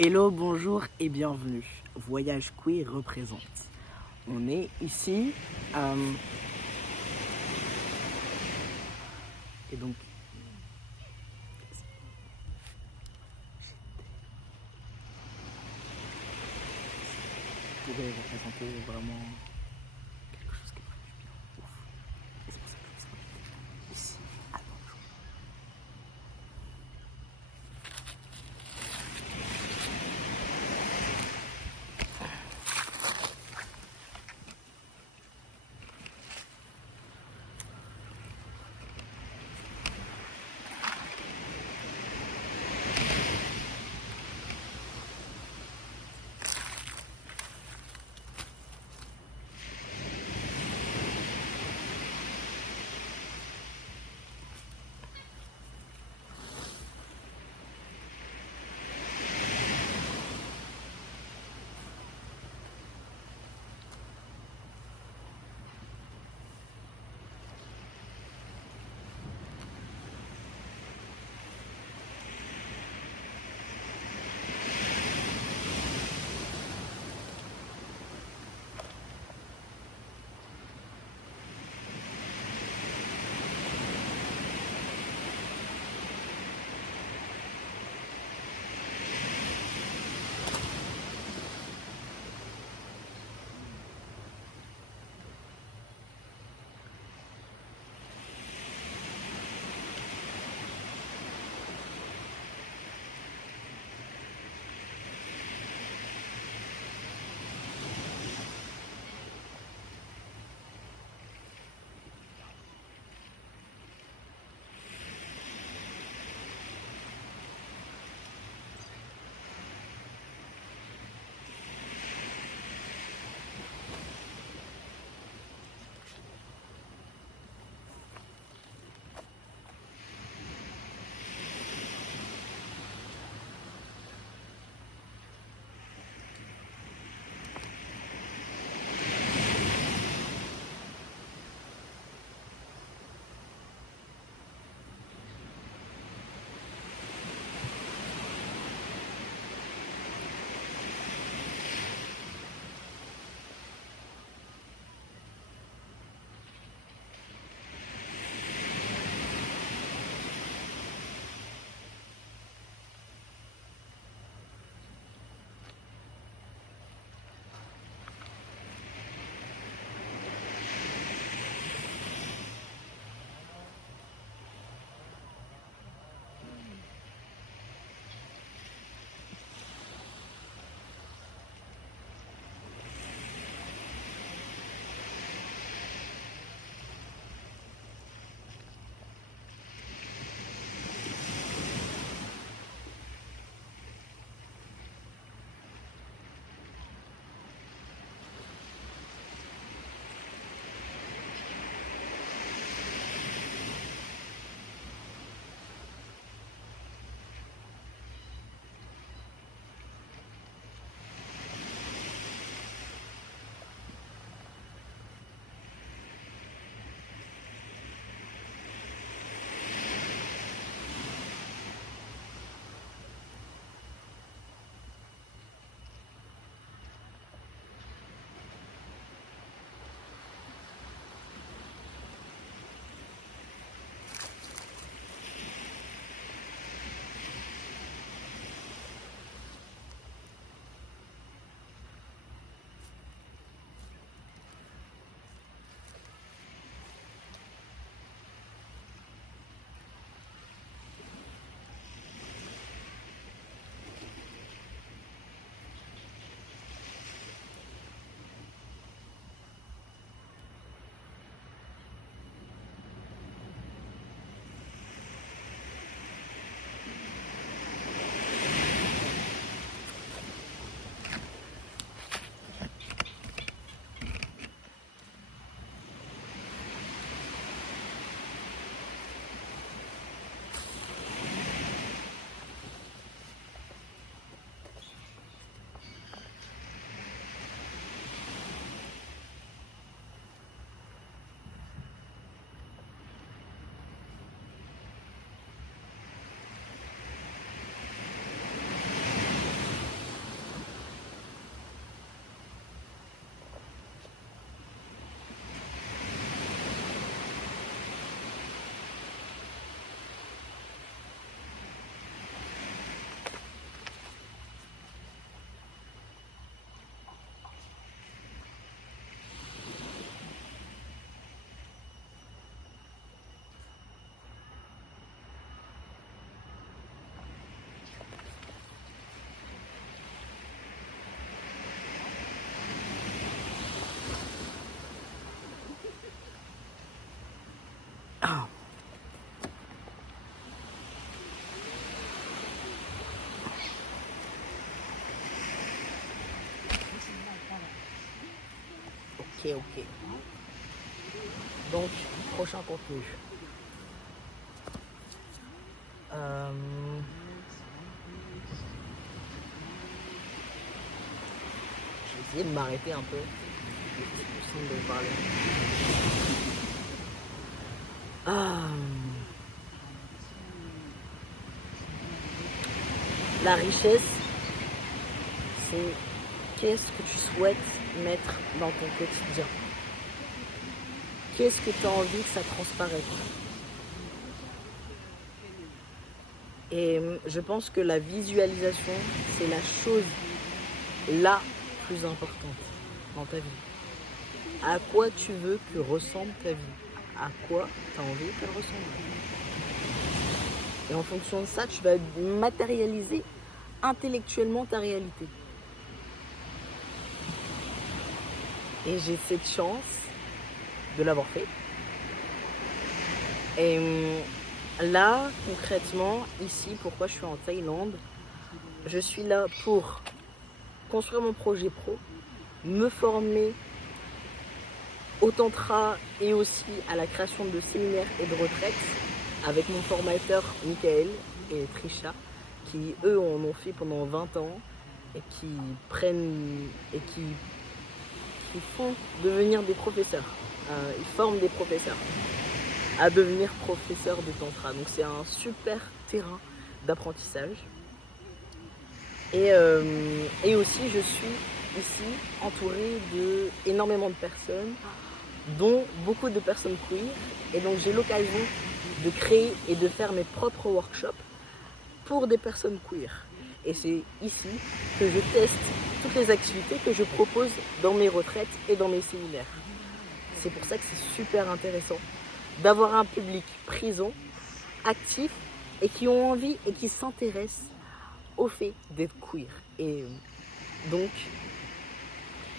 Hello, bonjour et bienvenue. Voyage Queer représente. On est ici et donc pourrait représenter vraiment quelque chose qui ferait du bien. Ouf. Et c'est pour ça que je vous invite ici à Nantes. Ok. Donc, prochain contenu. Je vais essayer de m'arrêter un peu. C'est plus simple de parler. La richesse, c'est qu'est-ce que tu souhaites mettre dans ton quotidien. Qu'est-ce que tu as envie que ça transparaisse. Et je pense que la visualisation, c'est la chose la plus importante dans ta vie. À quoi tu veux que ressemble ta vie? À quoi tu as envie qu'elle ressemble? Et en fonction de ça, tu vas matérialiser intellectuellement ta réalité. Et j'ai cette chance de l'avoir fait. Et là, concrètement, ici, pourquoi je suis en Thaïlande, je suis là pour construire mon projet pro, me former au tantra et aussi à la création de séminaires et de retraites avec mon formateur Michael et Trisha qui eux en ont fait pendant 20 ans et qui prennent et qui font devenir des professeurs. Ils forment des professeurs à devenir professeurs de tantra. Donc c'est un super terrain d'apprentissage. Et aussi je suis ici entourée d'énormément de personnes, dont beaucoup de personnes queer. Et donc j'ai l'occasion de créer et de faire mes propres workshops pour des personnes queer. Et c'est ici que je teste toutes les activités que je propose dans mes retraites et dans mes séminaires. C'est pour ça que c'est super intéressant d'avoir un public présent, actif et qui ont envie et qui s'intéressent au fait d'être queer. Et donc,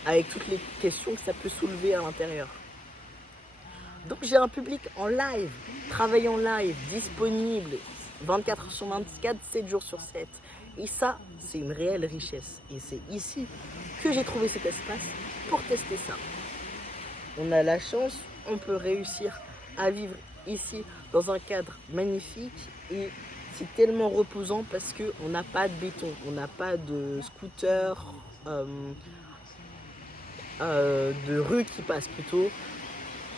avec toutes les questions que ça peut soulever à l'intérieur. Donc j'ai un public en live, travail en live, disponible 24 heures sur 24, 7 jours sur 7. Et ça, c'est une réelle richesse. Et c'est ici que j'ai trouvé cet espace pour tester ça. On a la chance, on peut réussir à vivre ici dans un cadre magnifique et c'est tellement reposant parce qu'on n'a pas de béton, on n'a pas de scooter, de rue qui passe plutôt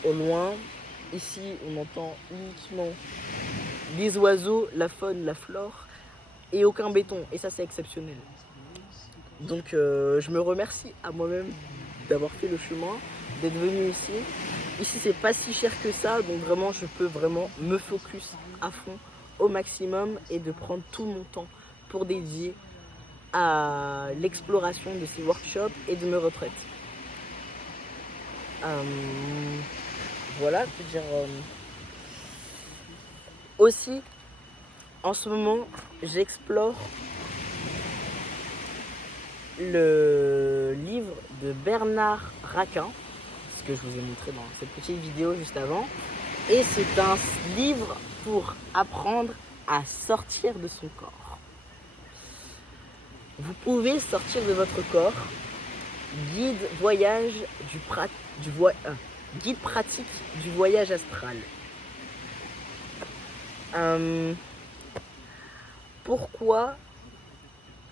au loin. Ici, on entend uniquement des oiseaux, la faune, la flore et aucun béton. Et ça, c'est exceptionnel. Donc, je me remercie à moi-même d'avoir fait le chemin, d'être venu ici. Ici, c'est pas si cher que ça, donc vraiment, je peux vraiment me focus à fond, au maximum, et de prendre tout mon temps pour dédier à l'exploration de ces workshops et de mes retraites. Voilà, je veux dire. Aussi, en ce moment, j'explore le livre de Bernard Raquin, ce que je vous ai montré dans cette petite vidéo juste avant. Et c'est un livre pour apprendre à sortir de son corps. Vous pouvez sortir de votre corps. Guide voyage guide pratique du voyage astral. Pourquoi,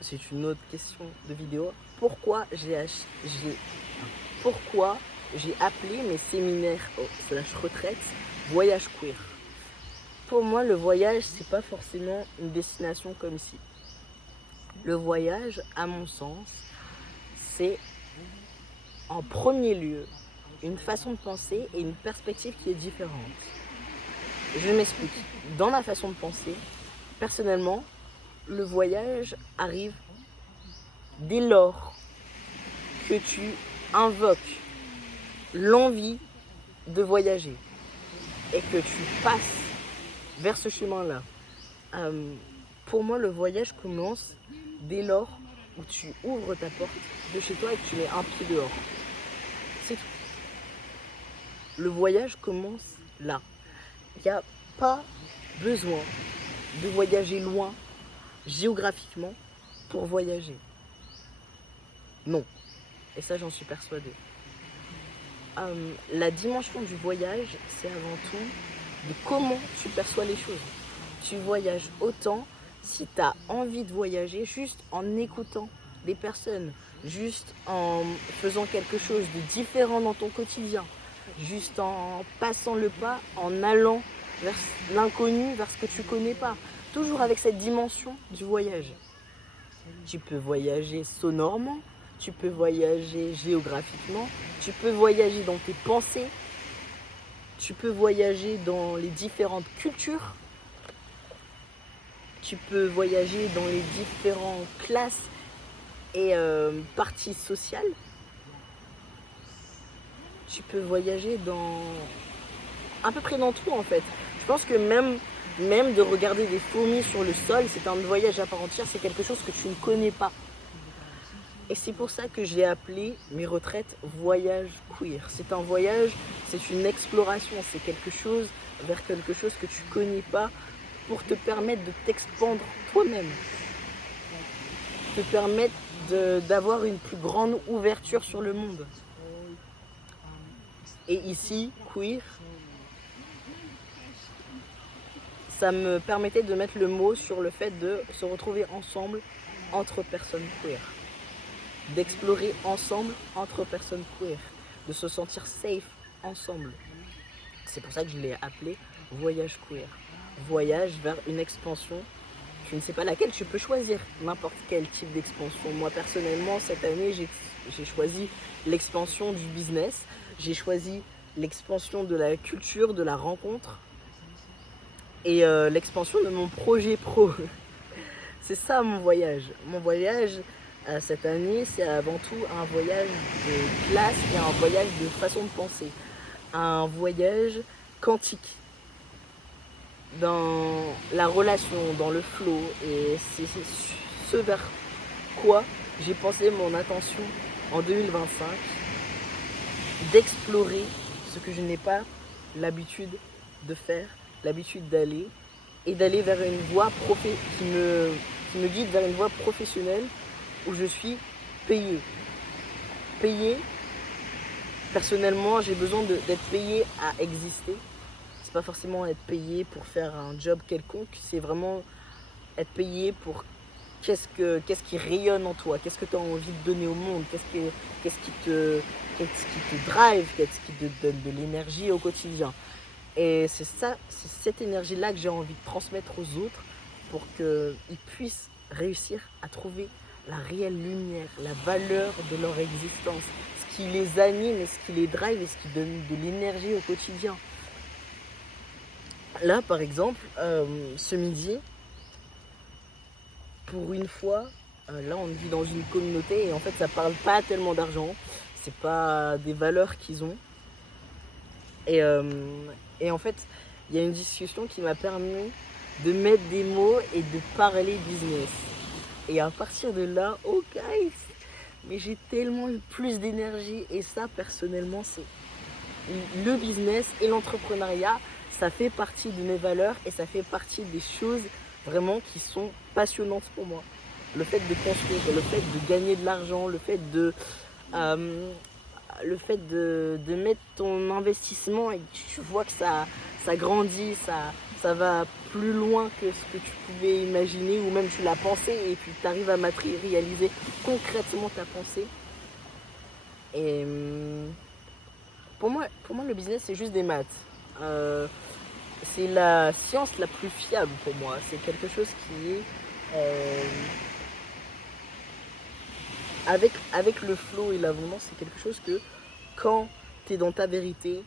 c'est une autre question de vidéo, pourquoi j'ai appelé mes séminaires / retraites voyage queer? Pour moi, le voyage, c'est pas forcément une destination comme ici. Le voyage, à mon sens, c'est en premier lieu une façon de penser et une perspective qui est différente. Je m'explique. Dans ma façon de penser, personnellement, le voyage arrive dès lors que tu invoques l'envie de voyager et que tu passes vers ce chemin-là. Pour moi, le voyage commence dès lors où tu ouvres ta porte de chez toi et que tu mets un pied dehors. C'est tout. Le voyage commence là. Il n'y a pas besoin de voyager loin géographiquement pour voyager. Non. Et ça, j'en suis persuadée. la dimension du voyage, c'est avant tout de comment tu perçois les choses. Tu voyages autant si tu as envie de voyager juste en écoutant des personnes, juste en faisant quelque chose de différent dans ton quotidien, juste en passant le pas, en allant vers l'inconnu, vers ce que tu connais pas. Toujours avec cette dimension du voyage. Tu peux voyager sonorement, tu peux voyager géographiquement, tu peux voyager dans tes pensées, tu peux voyager dans les différentes cultures, tu peux voyager dans les différentes classes et parties sociales. Tu peux voyager dans à peu près dans tout en fait. Je pense que même de regarder des fourmis sur le sol, c'est un voyage à part entière, c'est quelque chose que tu ne connais pas. Et c'est pour ça que j'ai appelé mes retraites voyage queer. C'est un voyage, c'est une exploration, c'est quelque chose vers quelque chose que tu connais pas pour te permettre de t'expandre toi-même. Te permettre d'avoir une plus grande ouverture sur le monde. Et ici, queer, ça me permettait de mettre le mot sur le fait de se retrouver ensemble entre personnes queer. D'explorer ensemble entre personnes queer. De se sentir safe ensemble. C'est pour ça que je l'ai appelé voyage queer. Voyage vers une expansion. Je ne sais pas laquelle, tu peux choisir n'importe quel type d'expansion. Moi personnellement, cette année, j'ai choisi l'expansion du business. J'ai choisi l'expansion de la culture, de la rencontre. Et l'expansion de mon projet pro. C'est ça mon voyage. Mon voyage cette année, c'est avant tout un voyage de classe et un voyage de façon de penser. Un voyage quantique. Dans la relation, dans le flow. Et c'est ce vers quoi j'ai pensé mon attention en 2025. D'explorer ce que je n'ai pas l'habitude de faire, l'habitude d'aller, et d'aller vers une voie qui me guide vers une voie professionnelle où je suis payé. Payé, personnellement, j'ai besoin d'être payé à exister. C'est pas forcément être payé pour faire un job quelconque, c'est vraiment être payé pour qu'est-ce qui rayonne en toi, qu'est-ce que tu as envie de donner au monde, qu'est-ce qui te drive, qu'est-ce qui te donne de l'énergie au quotidien. Et c'est cette énergie-là que j'ai envie de transmettre aux autres pour qu'ils puissent réussir à trouver la réelle lumière, la valeur de leur existence, ce qui les anime et ce qui les drive et ce qui donne de l'énergie au quotidien. Là, par exemple, ce midi, pour une fois, là on vit dans une communauté et en fait ça parle pas tellement d'argent, c'est pas des valeurs qu'ils ont. Et en fait, il y a une discussion qui m'a permis de mettre des mots et de parler business. Et à partir de là, oh guys, mais j'ai tellement eu plus d'énergie. Et ça, personnellement, c'est le business et l'entrepreneuriat, ça fait partie de mes valeurs et ça fait partie des choses vraiment qui sont passionnantes pour moi. Le fait de construire, le fait de gagner de l'argent, le fait de mettre ton investissement et que tu vois que ça grandit, ça va plus loin que ce que tu pouvais imaginer ou même tu l'as pensé et puis tu arrives à matérialiser concrètement ta pensée. Et pour moi le business c'est juste des maths. C'est la science la plus fiable pour moi. C'est quelque chose qui est avec le flow et l'abondance, c'est quelque chose que quand tu es dans ta vérité,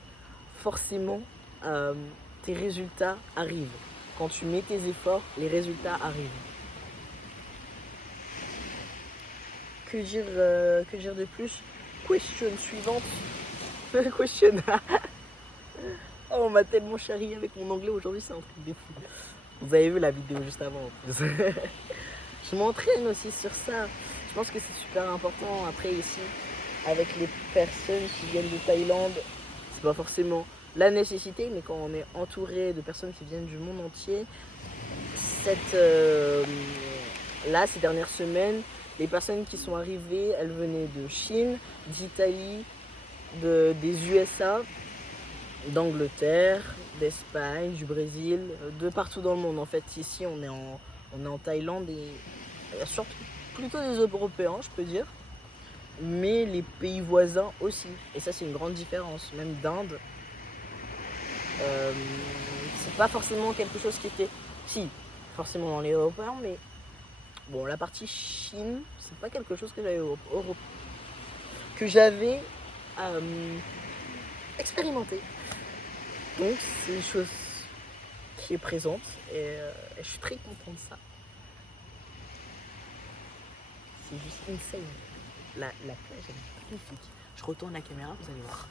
forcément tes résultats arrivent. Quand tu mets tes efforts, les résultats arrivent. Que dire de plus? Question suivante. Question. Oh, on m'a tellement charrié avec mon anglais aujourd'hui, c'est un truc de fou. Vous avez vu la vidéo juste avant en plus. Je m'entraîne aussi sur ça. Je pense que c'est super important. Après ici, avec les personnes qui viennent de Thaïlande, c'est pas forcément la nécessité, mais quand on est entouré de personnes qui viennent du monde entier, là, ces dernières semaines, les personnes qui sont arrivées, elles venaient de Chine, d'Italie, des USA, d'Angleterre, d'Espagne, du Brésil, de partout dans le monde. En fait, ici, on est en Thaïlande et surtout plutôt des Européens, je peux dire, mais les pays voisins aussi. Et ça, c'est une grande différence. Même d'Inde, c'est pas forcément quelque chose qui était, si, forcément dans les Européens, mais bon, la partie Chine, c'est pas quelque chose que j'avais expérimenté. Donc c'est une chose qui est présente et je suis très content de ça. C'est juste insane. La plage elle est magnifique. Je retourne la caméra, vous allez voir.